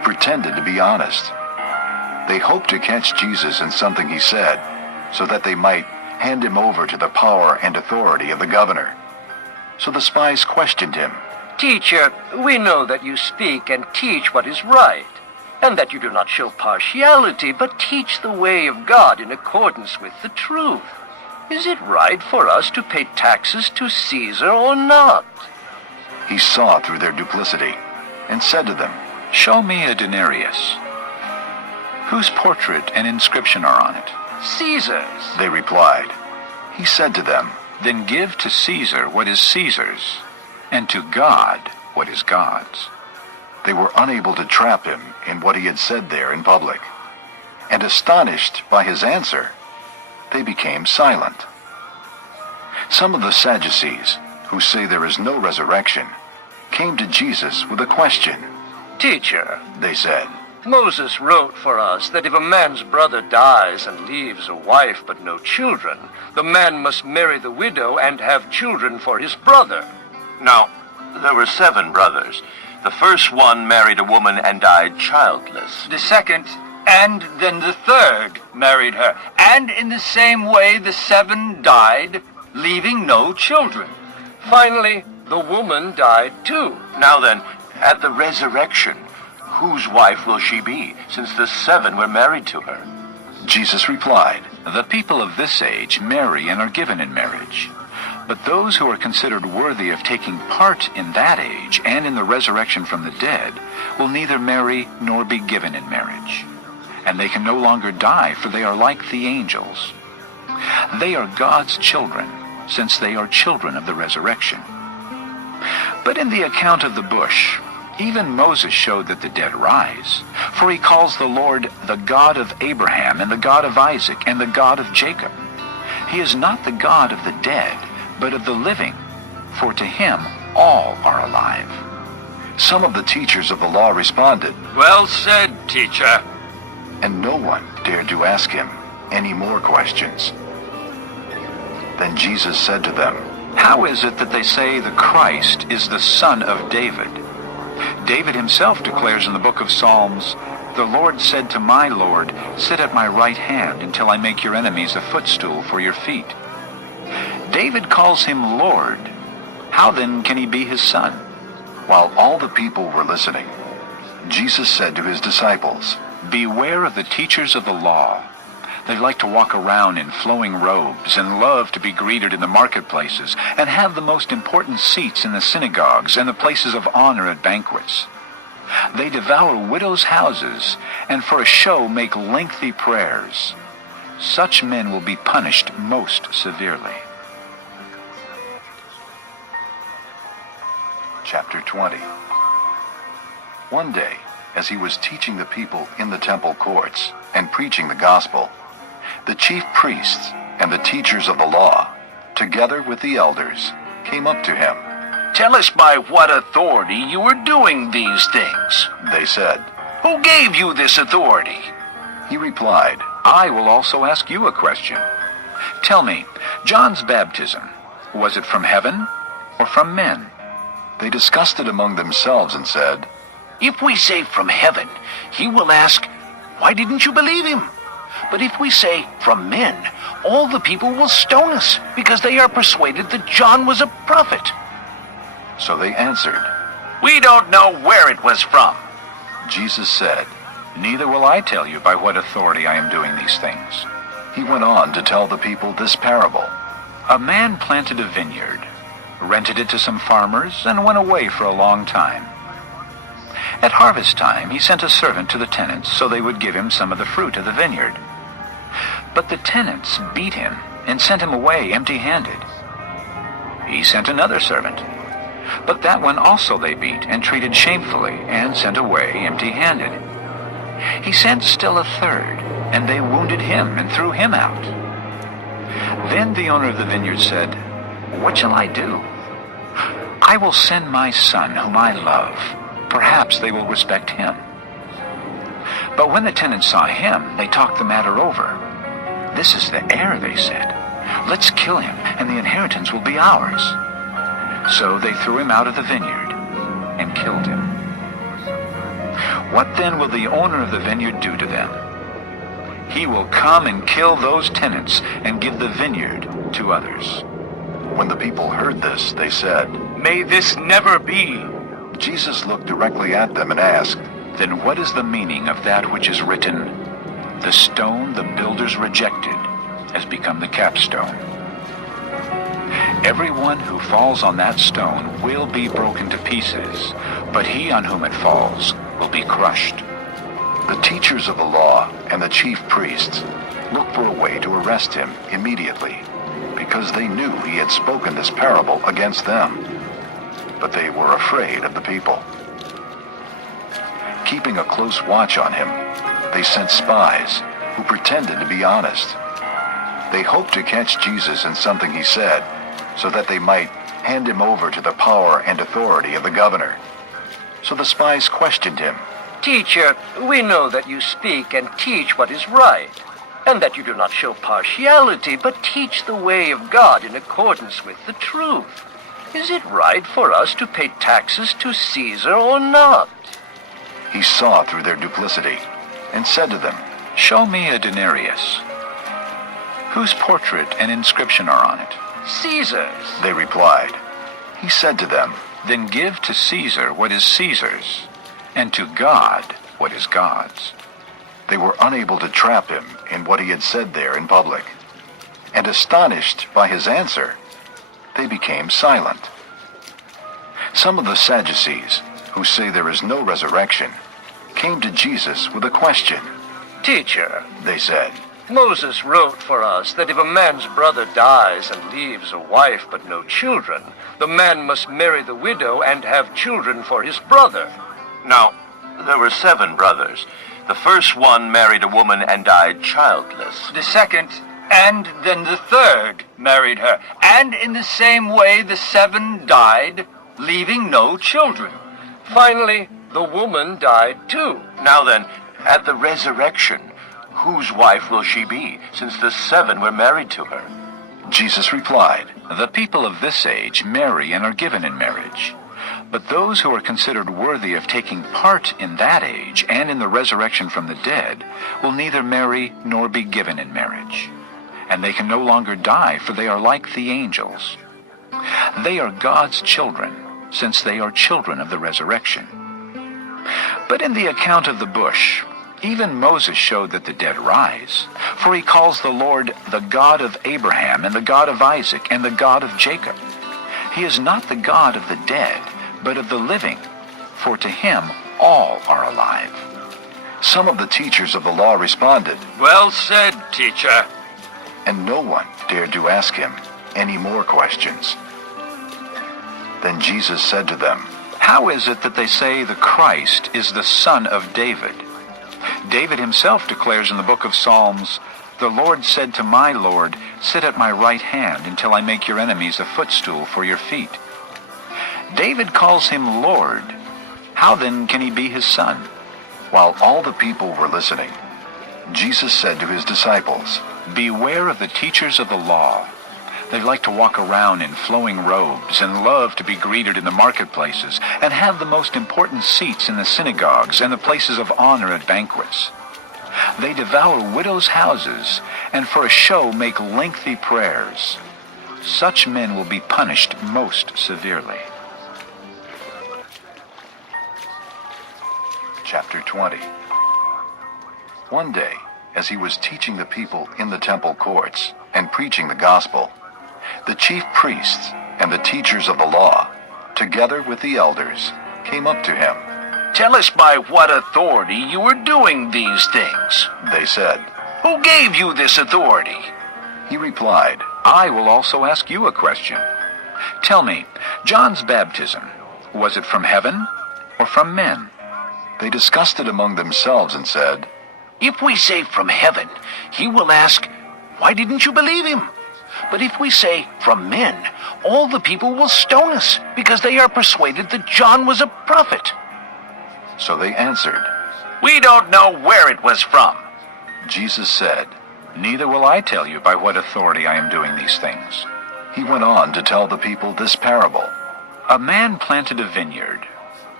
pretended to be honest. They hoped to catch Jesus in something he said, so that they might hand him over to the power and authority of the governor. So the spies questioned him. Teacher, we know that you speak and teach what is right, and that you do not show partiality, but teach the way of God in accordance with the truth. Is it right for us to pay taxes to Caesar or not? He saw through their duplicity and said to them, "Show me a denarius. Whose portrait and inscription are on it?" Caesar's. They replied. He said to them, "Then give to Caesar what is Caesar's, and to God what is God's." They were unable to trap him in what he had said there in public. And astonished by his answer, they became silent. Some of the Sadducees, who say there is no resurrection, came to Jesus with a question. Teacher, They said, Moses wrote for us that if a man's brother dies and leaves a wife but no children, the man must marry the widow and have children for his brother. Now, there were 7 brothers. The first one married a woman and died childless. The second, and then the third, married her. And in the same way the 7 died, leaving no children. Finally, the woman died too. Now then, at the resurrection, whose wife will she be, since the 7 were married to her? Jesus replied, "The people of this age marry and are given in marriage. But those who are considered worthy of taking part in that age and in the resurrection from the dead will neither marry nor be given in marriage. And they can no longer die, for they are like the angels. They are God's children, since they are children of the resurrection. But in the account of the bush, even Moses showed that the dead rise, for he calls the Lord the God of Abraham and the God of Isaac and the God of Jacob. He is not the God of the dead, but of the living, for to him all are alive." Some of the teachers of the law responded, Well said, teacher. and no one dared to ask him any more questions. Then Jesus said to them, "How is it that they say the Christ is the son of David? David himself declares in the book of Psalms, 'The Lord said to my Lord, sit at my right hand until I make your enemies a footstool for your feet.' David calls him Lord. How then can he be his son?" While all the people were listening, Jesus said to his disciples, "Beware of the teachers of the law. They like to walk around in flowing robes and love to be greeted in the marketplaces and have the most important seats in the synagogues and the places of honor at banquets. They devour widows' houses and for a show make lengthy prayers. Such men will be punished most severely." Chapter 20. One day, as he was teaching the people in the temple courts and preaching the gospel, the chief priests and the teachers of the law, together with the elders, came up to him. Tell us by what authority you are doing these things. They said. Who gave you this authority? He replied, "I will also ask you a question. Tell me, John's baptism, was it from heaven or from men?" They discussed it among themselves and said, If we say from heaven, he will ask, why didn't you believe him? But if we say from men, all the people will stone us, because they are persuaded that John was a prophet. So they answered. We don't know where it was from. Jesus said, "Neither will I tell you by what authority I am doing these things." He went on to tell the people this parable. A man planted a vineyard, rented it to some farmers, and went away for a long time. At harvest time, he sent a servant to the tenants so they would give him some of the fruit of the vineyard. But the tenants beat him and sent him away empty-handed. He sent another servant, but that one also they beat and treated shamefully and sent away empty-handed. He sent still a third, and they wounded him and threw him out. Then the owner of the vineyard said, "What shall I do? I will send my son whom I love. Perhaps they will respect him." But when the tenants saw him, they talked the matter over. "This is the heir," they said. "Let's kill him, and the inheritance will be ours." So they threw him out of the vineyard and killed him. What then will the owner of the vineyard do to them? He will come and kill those tenants and give the vineyard to others. When the people heard this, they said, May this never be. Jesus looked directly at them and asked, Then what is the meaning of that which is written, The stone the builders rejected has become the capstone? Everyone who falls on that stone will be broken to pieces, but he on whom it falls will be crushed. The teachers of the law and the chief priests looked for a way to arrest him immediately, because they knew he had spoken this parable against them. But they were afraid of the people. Keeping a close watch on him, they sent spies who pretended to be honest. They hoped to catch Jesus in something he said, so that they might hand him over to the power and authority of the governor. So the spies questioned him. Teacher, we know that you speak and teach what is right, and that you do not show partiality, but teach the way of God in accordance with the truth. Is it right for us to pay taxes to Caesar or not? He saw through their duplicity and said to them, Show me a denarius. Whose portrait and inscription are on it? Caesar's. They replied. He said to them, Then give to Caesar what is Caesar's, and to God what is God's. They were unable to trap him in what he had said there in public. And astonished by his answer, they became silent. Some of the Sadducees, who say there is no resurrection, came to Jesus with a question. Teacher, They said, Moses wrote for us that if a man's brother dies and leaves a wife but no children, the man must marry the widow and have children for his brother. Now, there were 7 brothers. The first one married a woman and died childless. The second, and then the third, married her. And in the same way the 7 died, leaving no children. Finally, the woman died too. Now then, at the resurrection, whose wife will she be, since the 7 were married to her? Jesus replied, The people of this age marry and are given in marriage. But those who are considered worthy of taking part in that age and in the resurrection from the dead will neither marry nor be given in marriage. And they can no longer die, for they are like the angels. They are God's children, since they are children of the resurrection. But in the account of the bush, even Moses showed that the dead rise, for he calls the Lord the God of Abraham and the God of Isaac and the God of Jacob. He is not the God of the dead, but of the living, for to him all are alive. Some of the teachers of the law responded, Well said, teacher. and no one dared to ask him any more questions. Then Jesus said to them, How is it that they say the Christ is the son of David? David himself declares in the book of Psalms, The Lord said to my Lord, Sit at my right hand until I make your enemies a footstool for your feet. David calls him Lord. How then can he be his son? While all the people were listening, Jesus said to his disciples, Beware of the teachers of the law. They like to walk around in flowing robes and love to be greeted in the marketplaces and have the most important seats in the synagogues and the places of honor at banquets. They devour widows' houses and for a show make lengthy prayers. Such men will be punished most severely. Chapter 20. One day, as he was teaching the people in the temple courts and preaching the gospel, the chief priests and the teachers of the law, together with the elders, came up to him. Tell us by what authority you are doing these things. They said. Who gave you this authority? He replied, I will also ask you a question. Tell me, John's baptism, was it from heaven or from men? They discussed it among themselves and said, If we say from heaven, he will ask, Why didn't you believe him? But if we say from men, all the people will stone us, because they are persuaded that John was a prophet. So they answered. We don't know where it was from. Jesus said. Neither will I tell you by what authority I am doing these things. He went on to tell the people this parable. A man planted a vineyard,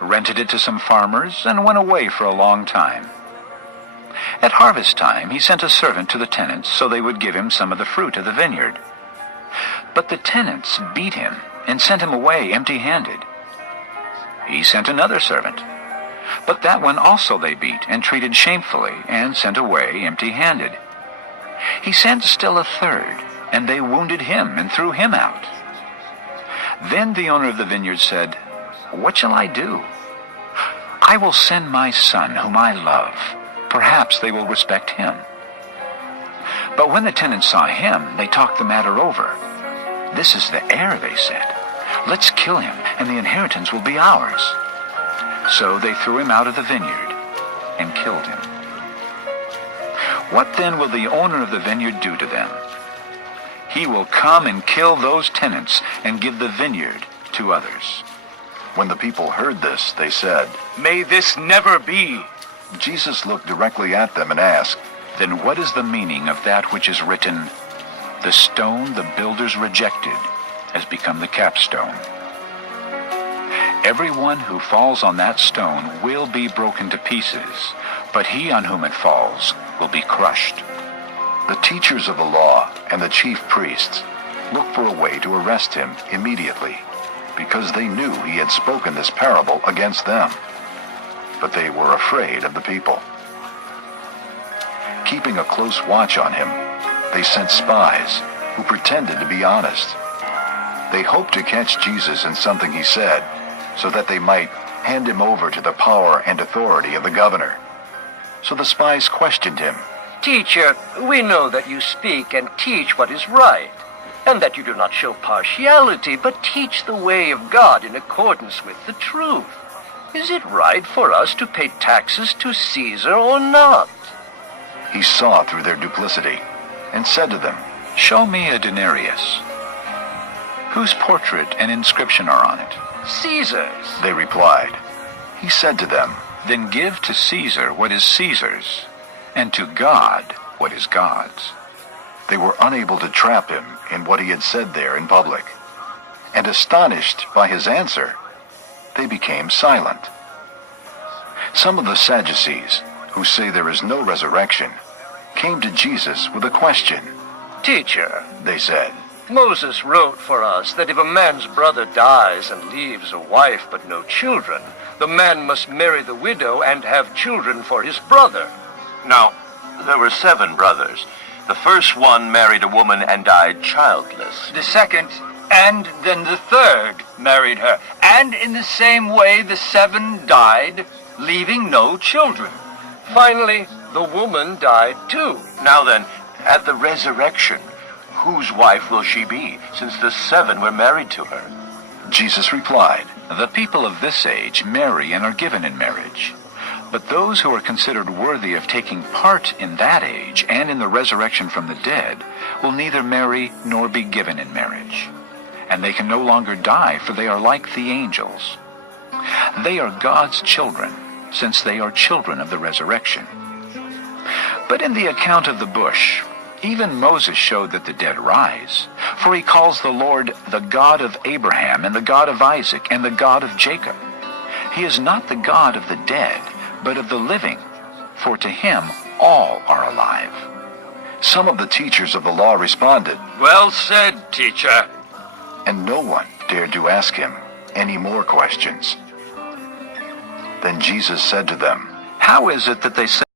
rented it to some farmers, and went away for a long time. At harvest time, he sent a servant to the tenants so they would give him some of the fruit of the vineyard. But the tenants beat him and sent him away empty-handed. He sent another servant, but that one also they beat and treated shamefully and sent away empty-handed. He sent still a third, and they wounded him and threw him out. Then the owner of the vineyard said, "What shall I do? I will send my son, whom I love. Perhaps they will respect him." But when the tenants saw him, they talked the matter over. "This is the heir," they said. "Let's kill him, and the inheritance will be ours." So they threw him out of the vineyard and killed him. What then will the owner of the vineyard do to them? He will come and kill those tenants and give the vineyard to others. When the people heard this, they said, May this never be. Jesus looked directly at them and asked, Then what is the meaning of that which is written, "The stone the builders rejected has become the capstone"? Everyone who falls on that stone will be broken to pieces, but he on whom it falls will be crushed. The teachers of the law and the chief priests looked for a way to arrest him immediately, because they knew he had spoken this parable against them. But they were afraid of the people. Keeping a close watch on him, they sent spies who pretended to be honest. They hoped to catch Jesus in something he said, so that they might hand him over to the power and authority of the governor. So the spies questioned him. Teacher, we know that you speak and teach what is right, and that you do not show partiality, but teach the way of God in accordance with the truth. Is it right for us to pay taxes to Caesar or not? He saw through their duplicity and said to them, Show me a denarius. Whose portrait and inscription are on it? Caesar's. They replied. He said to them, Then give to Caesar what is Caesar's, and to God what is God's. They were unable to trap him in what he had said there in public. And astonished by his answer, they became silent. Some of the Sadducees, who say there is no resurrection, came to Jesus with a question. Teacher, They said, Moses wrote for us that if a man's brother dies and leaves a wife but no children, the man must marry the widow and have children for his brother. Now, there were 7 brothers. The first one married a woman and died childless. The second, and then the third, married her. And in the same way the 7 died, leaving no children. Finally, the woman died too. Now then, at the resurrection, whose wife will she be, since the 7 were married to her? Jesus replied, The people of this age marry and are given in marriage. But those who are considered worthy of taking part in that age and in the resurrection from the dead will neither marry nor be given in marriage. And they can no longer die, for they are like the angels. They are God's children, since they are children of the resurrection. But in the account of the bush, even Moses showed that the dead rise, for he calls the Lord the God of Abraham and the God of Isaac and the God of Jacob. He is not the God of the dead, but of the living, for to him all are alive. Some of the teachers of the law responded, Well said, teacher. and no one dared to ask him any more questions. Then Jesus said to them, How is it that they say